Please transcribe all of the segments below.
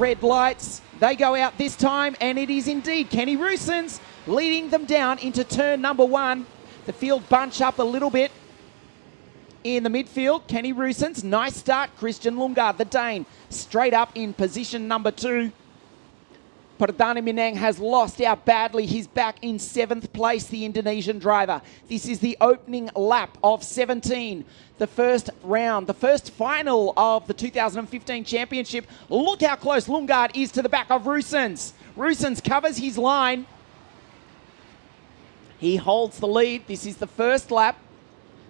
red lights. They go out this time, and it is indeed Kenny Roosens leading them down into turn number 1. The field bunch up a little bit in the midfield. Kenny Roosens, nice start. Christian Lundgaard, the Dane, straight up in position number 2. Perdana Minang has lost out badly. He's back in 7th place, the Indonesian driver. This is the opening lap of 17. The first round, the first final of the 2015 championship. Look how close Lundgaard is to the back of Roosens. Roosens covers his line. He holds the lead. This is the first lap.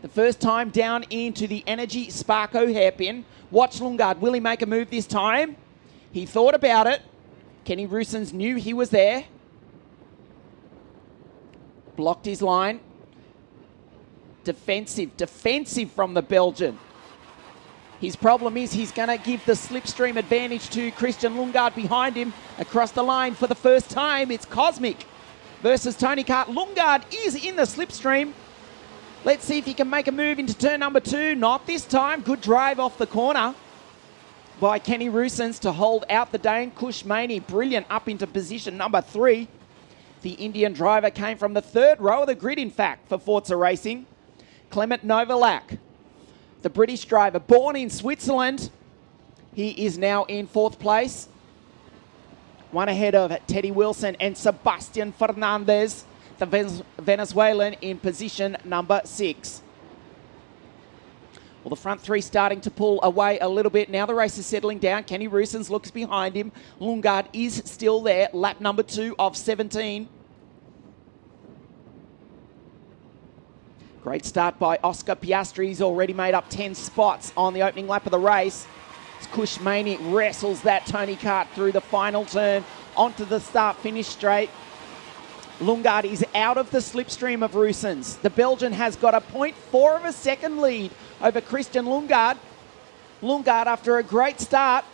The first time down into the Energy Sparko hairpin. Watch Lundgaard. Will he make a move this time? He thought about it. Kenny Roosens knew he was there. Blocked his line. Defensive from the Belgian. His problem is he's going to give the slipstream advantage to Christian Lundgaard behind him. Across the line for the first time, it's Cosmic versus Tony Kart. Lundgaard is in the slipstream. Let's see if he can make a move into turn number 2. Not this time. Good drive off the corner by Kenny Roosens to hold out the Dane. Kush Maney, brilliant, up into position number 3. The Indian driver came from the 3rd row of the grid, in fact, for Forza Racing. Clement Novalak, the British driver, born in Switzerland. He is now in 4th place. One ahead of Teddy Wilson and Sebastian Fernandez, the Venezuelan, in position number 6. Well, the front 3 starting to pull away a little bit. Now the race is settling down. Kenny Roosens looks behind him. Lundgaard is still there. Lap number 2 of 17. Great start by Oscar Piastri. He's already made up 10 spots on the opening lap of the race. As Kush Maney wrestles that Tony Kart through the final turn onto the start-finish straight. Lundgaard is out of the slipstream of Roosens. The Belgian has got a 0.4 of a second lead over Christian Lundgaard. Lundgaard, after a great start,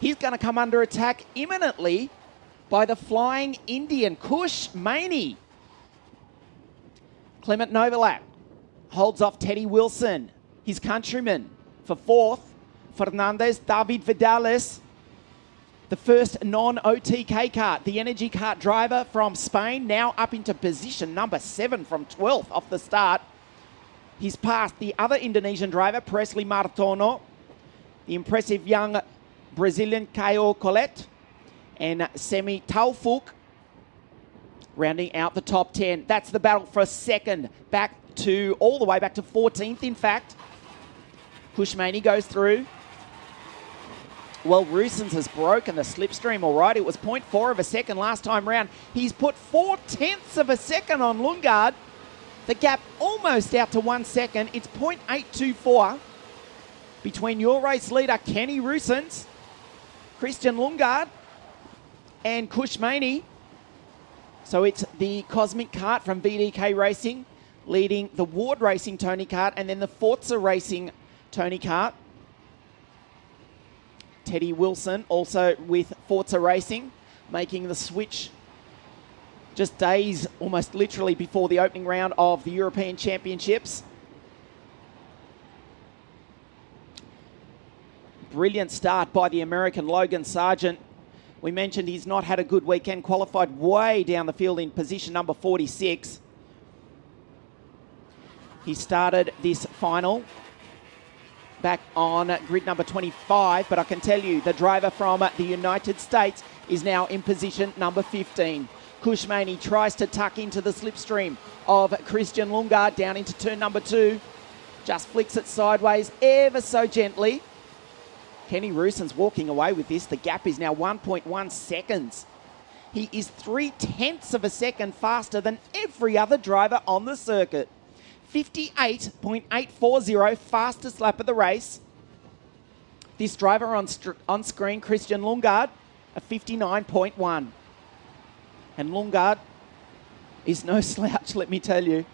he's going to come under attack imminently by the flying Indian, Kush Maney. Clement Novalak holds off Teddy Wilson, his countryman, for 4th. Fernandez, David Vidales, the first non-OTK kart, the Energy Kart driver from Spain, now up into position number 7 from 12th off the start. He's passed the other Indonesian driver, Presley Martono, the impressive young Brazilian Caio Colette, and Semi Taufuk, rounding out the top 10. That's the battle for 2nd, all the way back to 14th, in fact. Kush Maney goes through. Well, Roosens has broken the slipstream all right. It was 0.4 of a second last time round. He's put 0.4 of a second on Lundgaard. The gap almost out to 1 second. It's 0.824 between your race leader, Kenny Roosens, Christian Lundgaard, and Kush Maney. So it's the Cosmic Kart from VDK Racing leading the Ward Racing Tony Kart, and then the Forza Racing Tony Kart. Teddy Wilson also with Forza Racing, making the switch just days, almost literally, before the opening round of the European Championships. Brilliant start by the American Logan Sargent. We mentioned he's not had a good weekend, qualified way down the field in position number 46. He started this final back on grid number 25, but I can tell you the driver from the United States is now in position number 15. Kush Maney tries to tuck into the slipstream of Christian Lundgaard down into turn number 2. Just flicks it sideways ever so gently. Kenny Roosens walking away with this. The gap is now 1.1 seconds. He is 0.3 of a second faster than every other driver on the circuit. 58.840, fastest lap of the race. This driver on screen, Christian Lundgaard, a 59.1. And Lundgaard is no slouch, let me tell you.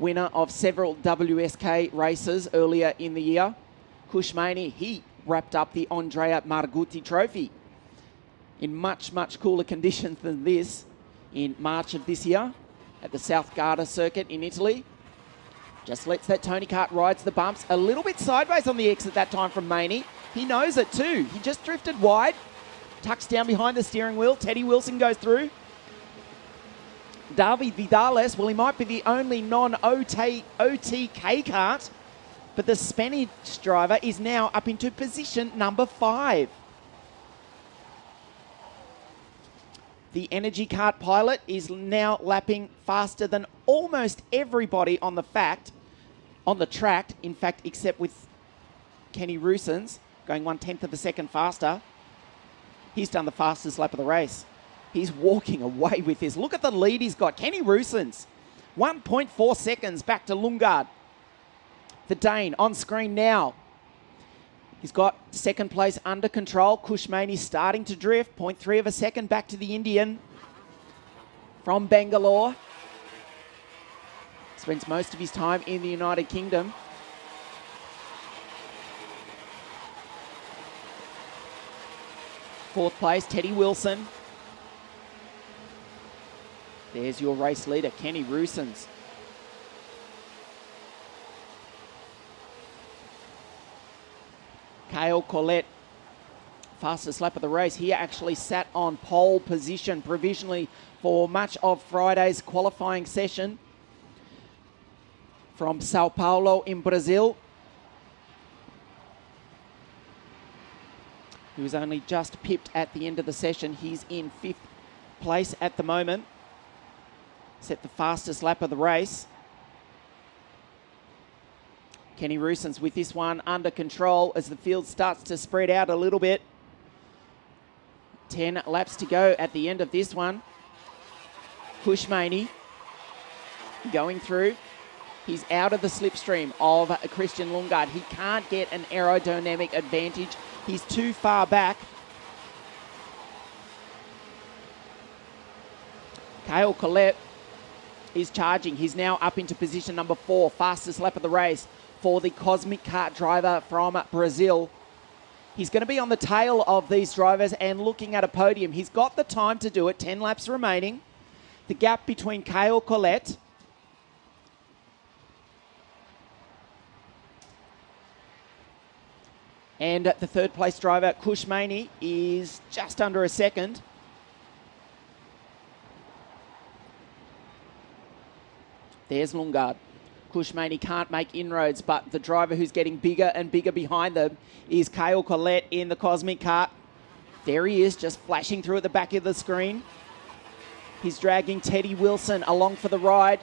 Winner of several WSK races earlier in the year. Kush Maney, he wrapped up the Andrea Margutti Trophy in much, much cooler conditions than this in March of this year at the South Garda circuit in Italy. Just lets that Tony Kart rides the bumps. A little bit sideways on the exit that time from Maney. He knows it too. He just drifted wide, tucks down behind the steering wheel. Teddy Wilson goes through. David Vidales, well, he might be the only non-OTK kart, but the Spanish driver is now up into position number 5. The Energy Kart pilot is now lapping faster than almost everybody on the track, in fact, except with Kenny Roosens, going 1/10 of a second faster. He's done the fastest lap of the race. He's walking away with this. Look at the lead he's got. Kenny Roosens, 1.4 seconds back to Lundgaard. The Dane on screen now. He's got second place under control. Kushmani's starting to drift. 0.3 of a second back to the Indian from Bangalore. Spends most of his time in the United Kingdom. Fourth place, Teddy Wilson. There's your race leader, Kenny Roosens. Kale Collette, fastest lap of the race. He actually sat on pole position provisionally for much of Friday's qualifying session from Sao Paulo in Brazil. He was only just pipped at the end of the session. He's in 5th place at the moment. Set the fastest lap of the race. Kenny Roosens with this one under control as the field starts to spread out a little bit. 10 laps to go at the end of this one. Kushmani going through. He's out of the slipstream of Christian Lundgaard. He can't get an aerodynamic advantage. He's too far back. Kale Collette is charging. He's now up into position number 4, fastest lap of the race for the Cosmic Kart driver from Brazil. He's going to be on the tail of these drivers and looking at a podium. He's got the time to do it, 10 laps remaining. The gap between Kale Collette and the third place driver, Kushmani, is just under a second. There's Lundgaard. Kushmani can't make inroads, but the driver who's getting bigger and bigger behind them is Kale Collette in the Cosmic Kart. There he is, just flashing through at the back of the screen. He's dragging Teddy Wilson along for the ride.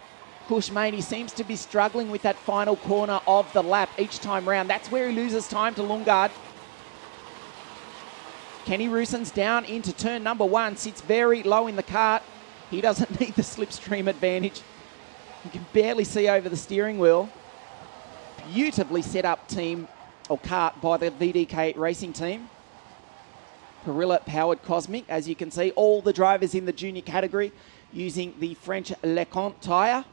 Kushmani seems to be struggling with that final corner of the lap each time round. That's where he loses time to Lundgaard. Kenny Roosens down into turn number 1, sits very low in the kart. He doesn't need the slipstream advantage. You can barely see over the steering wheel. Beautifully set up team or kart by the VDK racing team. Perilla powered Cosmic, as you can see. All the drivers in the junior category using the French Leconte tyre.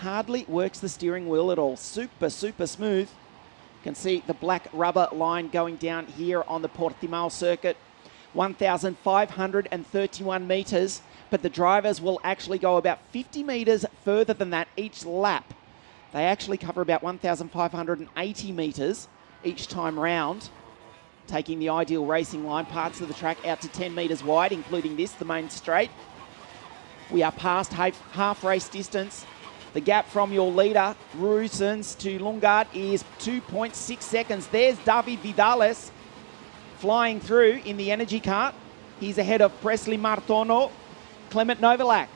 Hardly works the steering wheel at all. Super, super smooth. You can see the black rubber line going down here on the Portimao circuit. 1,531 metres. But the drivers will actually go about 50 metres further than that each lap. They actually cover about 1,580 metres each time round, taking the ideal racing line, parts of the track out to 10 metres wide, including this, the main straight. We are past half race distance. The gap from your leader, Roosens, to Lundgaard is 2.6 seconds. There's David Vidales flying through in the Energy Kart. He's ahead of Presley Martono. Clement Novalak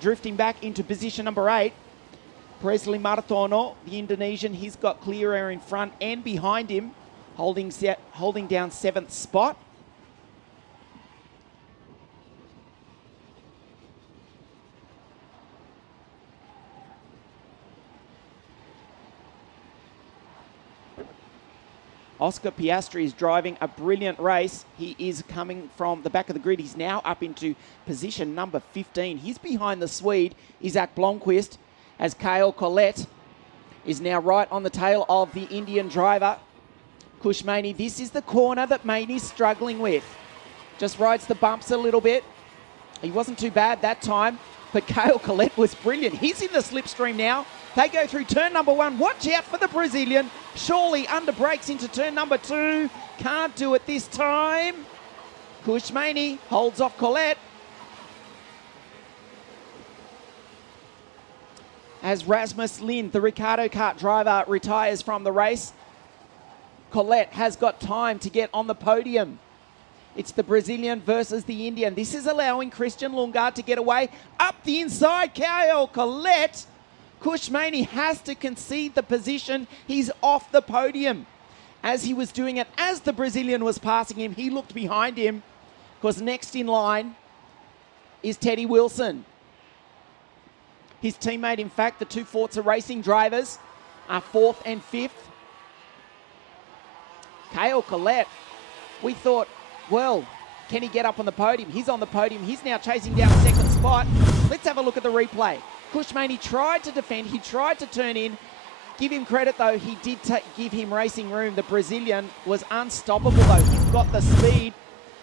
drifting back into position number 8. Presley Martono, the Indonesian, he's got clear air in front and behind him, holding down 7th spot. Oscar Piastri is driving a brilliant race. He is coming from the back of the grid. He's now up into position number 15. He's behind the Swede, Isaac Blomqvist, as Kale Collette is now right on the tail of the Indian driver. Kushmani, this is the corner that Maney's struggling with. Just rides the bumps a little bit. He wasn't too bad that time. But KFJ was brilliant. He's in the slipstream now. They go through turn number 1. Watch out for the Brazilian. Surely under brakes into turn number 2. Can't do it this time. Kushmani holds off Colette. As Rasmus Lind, the Ricardo kart driver, retires from the race, Colette has got time to get on the podium. It's the Brazilian versus the Indian. This is allowing Christian Lundgaard to get away. Up the inside, KFJ. Kushmani has to concede the position. He's off the podium. As he was doing it, as the Brazilian was passing him, he looked behind him, because next in line is Teddy Wilson. His teammate, in fact, the two Forza Racing drivers, are 4th and 5th. KFJ, we thought, well, can he get up on the podium? He's on the podium. He's now chasing down 2nd spot. Let's have a look at the replay. Kushmani tried to defend. He tried to turn in. Give him credit, though. He did give him racing room. The Brazilian was unstoppable, though. He's got the speed.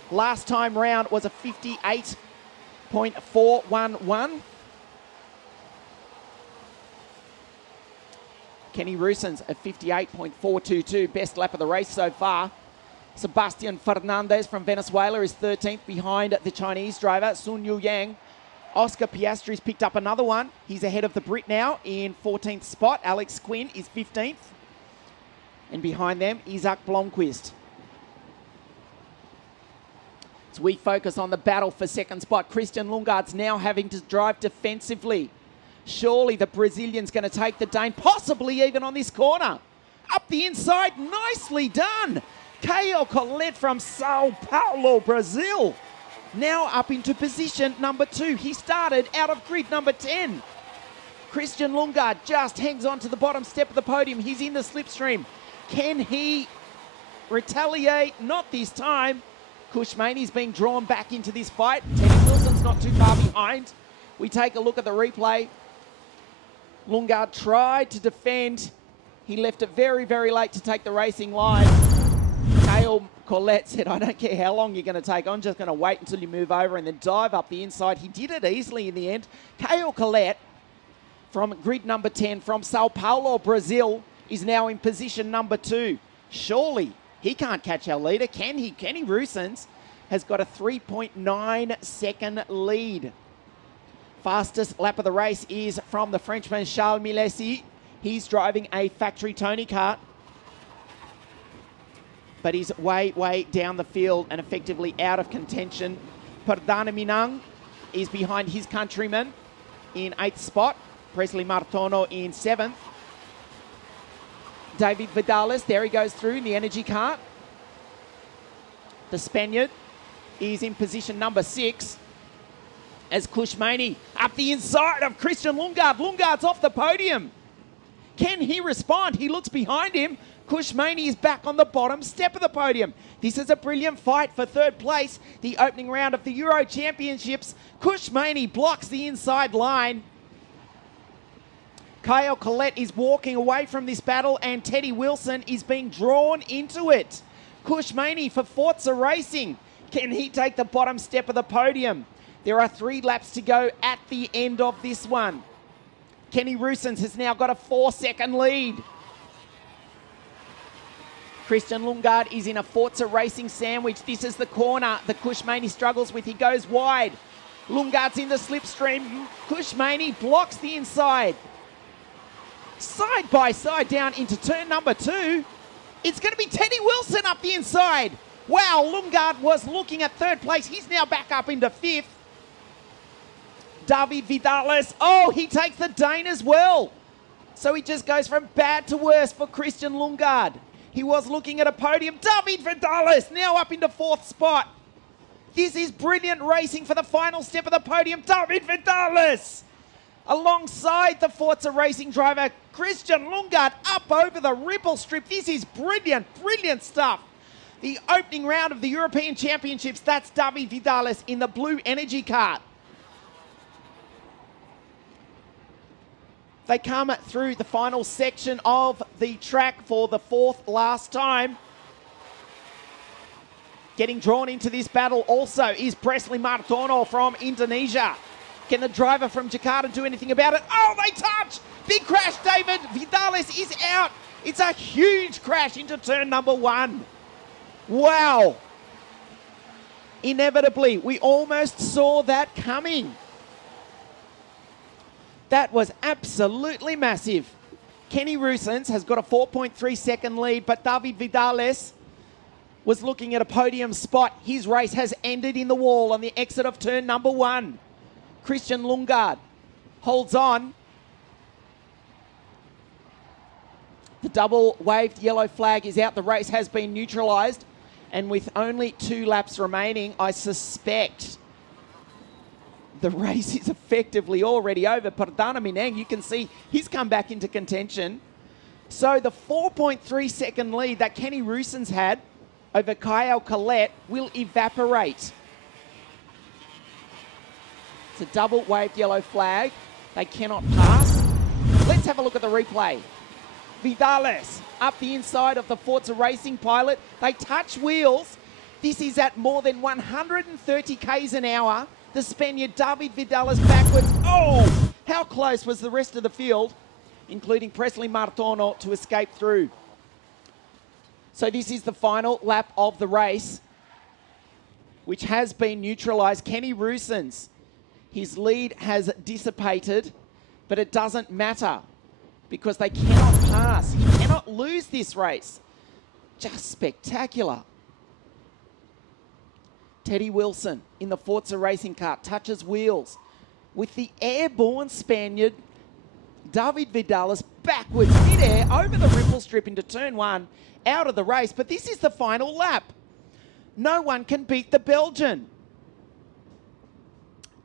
Last time round was a 58.411. Kenny Rusens at 58.422. Best lap of the race so far. Sebastian Fernandez from Venezuela is 13th behind the Chinese driver, Sun Yu Yang. Oscar Piastri's picked up another one. He's ahead of the Brit now in 14th spot. Alex Quinn is 15th. And behind them, Isaac Blomqvist. As we focus on the battle for 2nd spot, Christian Lundgaard's now having to drive defensively. Surely the Brazilian's going to take the Dane, possibly even on this corner. Up the inside, nicely done. KFJ from Sao Paulo, Brazil. Now up into position number 2. He started out of grid number 10. Christian Lundgaard just hangs on to the bottom step of the podium. He's in the slipstream. Can he retaliate? Not this time. Kushmani's being drawn back into this fight. Teddy Wilson's not too far behind. We take a look at the replay. Lundgaard tried to defend. He left it very, very late to take the racing line. KFJ said, I don't care how long you're going to take. I'm just going to wait until you move over and then dive up the inside. He did it easily in the end. KFJ from grid number 10 from Sao Paulo, Brazil, is now in position number 2. Surely he can't catch our leader, can he? Kenny Rusens has got a 3.9 second lead. Fastest lap of the race is from the Frenchman Charles Milesi. He's driving a factory Tony kart, but he's way, way down the field and effectively out of contention. Perdana Minang is behind his countryman in 8th spot. Presley Martono in 7th. David Vidales, there he goes through in the energy kart. The Spaniard is in position number 6. As Kushmani up the inside of Christian Lundgaard. Lundgaard's off the podium. Can he respond? He looks behind him. Kushmani is back on the bottom step of the podium. This is a brilliant fight for 3rd place. The opening round of the Euro Championships. Kushmani blocks the inside line. KFJ is walking away from this battle and Teddy Wilson is being drawn into it. Kushmani for Forza Racing. Can he take the bottom step of the podium? There are 3 laps to go at the end of this one. Kenny Rusens has now got a 4-second lead. Christian Lundgaard is in a Forza Racing sandwich. This is the corner that Kushmani struggles with. He goes wide. Lundgaard's in the slipstream. Kushmani blocks the inside. Side by side down into turn number 2. It's going to be Teddy Wilson up the inside. Wow, Lundgaard was looking at 3rd place. He's now back up into 5th. David Vidales, oh, he takes the Dane as well. So he just goes from bad to worse for Christian Lundgaard. He was looking at a podium. David Vidales now up into 4th spot. This is brilliant racing for the final step of the podium. David Vidales alongside the Forza Racing driver Christian Lundgaard up over the ripple strip. This is brilliant, brilliant stuff. The opening round of the European Championships, that's David Vidales in the blue energy kart. They come through the final section of the track for the 4th last time. Getting drawn into this battle also is Presley Martono from Indonesia. Can the driver from Jakarta do anything about it? Oh, they touch! Big crash, David Vidales is out. It's a huge crash into turn number 1. Wow. Inevitably, we almost saw that coming. That was absolutely massive. Kenny Roosens has got a 4.3 second lead, but David Vidales was looking at a podium spot. His race has ended in the wall on the exit of turn number 1. Christian Lundgaard holds on. The double waved yellow flag is out. The race has been neutralised. And with only 2 laps remaining, I suspect the race is effectively already over. Perdana Minang, you can see he's come back into contention. So the 4.3 second lead that Kenny Roosens had over Kyle Collette will evaporate. It's a double waved yellow flag. They cannot pass. Let's have a look at the replay. Vidales up the inside of the Forza Racing pilot. They touch wheels. This is at more than 130 k's an hour. The Spaniard David Vidales backwards. Oh, how close was the rest of the field, including Presley Martono, to escape through. So this is the final lap of the race, which has been neutralised. Kenny Roosens, his lead has dissipated, but it doesn't matter because they cannot pass. He cannot lose this race. Just spectacular. Teddy Wilson in the Forza Racing car touches wheels with the airborne Spaniard David Vidales backwards mid-air over the ripple strip into turn 1, out of the race. But this is the final lap. No one can beat the Belgian.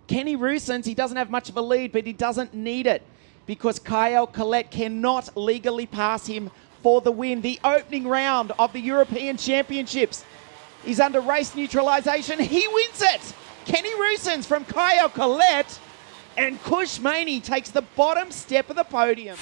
Kenny Roosens, he doesn't have much of a lead, but he doesn't need it because Kyle Collette cannot legally pass him for the win. The opening round of the European Championships is under race neutralisation. He wins it. Kenny Roosens from Kyle Collette, and Kush Maney takes the bottom step of the podium.